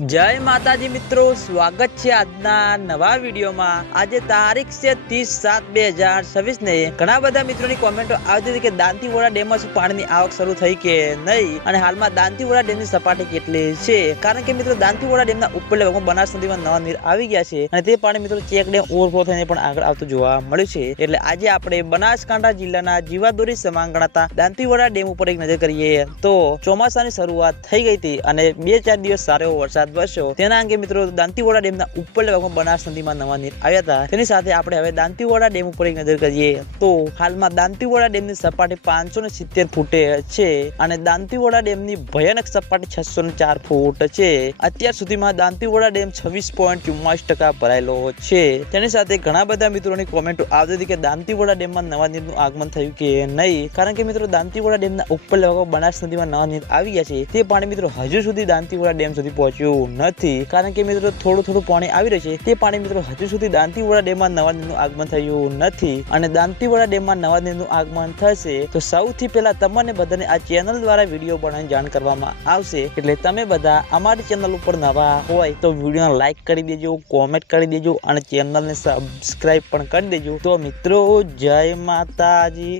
જય માતાજી મિત્રો, સ્વાગત છે આજના નવા વિડીયોમાં। આજે તારીખ છે 30/7/2026 ને ઘણા બધા મિત્રોની કોમેન્ટો આવતી હતી કે દાંતીવાડા ડેમમાં શું પાણીની આવક શરૂ થઈ કે નહીં અને હાલમાં દાંતીવાડા ડેમની સપાટી કેટલી છે। કારણ કે મિત્રો દાંતીવાડા ડેમના ઉપરના ભાગમાં બનાસ નદીમાં નવા નીર આવી ગયા છે અને તે પાણી મિત્રો ચેક ડેમ ઓવરફ્લો થઈને પણ આગળ આવતું જોવા મળ્યું છે। એટલે આજે આપણે બનાસકાંઠા જિલ્લાના જીવાદોરી સમાન ગણાતા દાંતીવાડા ડેમ ઉપર એક નજર કરીએ તો ચોમાસાની શરૂઆત થઈ ગઈ હતી અને 2-4 દિવસ સારો વરસાદ વરસ્યો। તેના અંગે મિત્રો દાંતીવાડા ડેમના ઉપરના ભાગમાં બનાસ નદીમાં નવા નીર આવ્યા હતા। તેની સાથે આપણે હવે દાંતીવાડા ડેમ ઉપર એક નજર કરીએ તો હાલમાં દાંતીવાડા ડેમની સપાટી 570 ફૂટે છે અને દાંતીવાડા ડેમની ભયાનક સપાટી 604 ફૂટ છે। અત્યાર સુધીમાં દાંતીવાડા ડેમ 26.44% ભરાયેલો છે। તેની સાથે ઘણા બધા મિત્રોની કોમેન્ટો આવતી હતી કે દાંતીવાડા ડેમમાં નવા નીરનું આગમન થયું કે નહીં। કારણ કે મિત્રો દાંતીવાડા ડેમના ઉપરના ભાગમાં બનાસ નદીમાં નવા નીર આવી ગયા છે। તે પાણી મિત્રો હજુ સુધી દાંતીવાડા ડેમ સુધી પહોંચ્યું નથી। કારણ કે મિત્રો થોડું પાણી આવી રહ્યું છે। તે પાણી મિત્રો હજુ સુધી દાંતીવાડા ડેમમાં નવા નીરનું આગમન થયું નથી અને દાંતીવાડા ડેમમાં નવા નીરનું આગમન થશે તો સૌથી પહેલા તમને બધાને આ ચેનલ દ્વારા વિડીયો બનાવીને જાણ કરવામાં આવશે। એટલે તમે બધા અમારી ચેનલ ઉપર નવા હોય તો વિડીયોને લાઈક કરી દેજો, કોમેન્ટ કરી દેજો અને ચેનલને સબસ્ક્રાઇબ પણ કરી દેજો। તો મિત્રો જય માતાજી।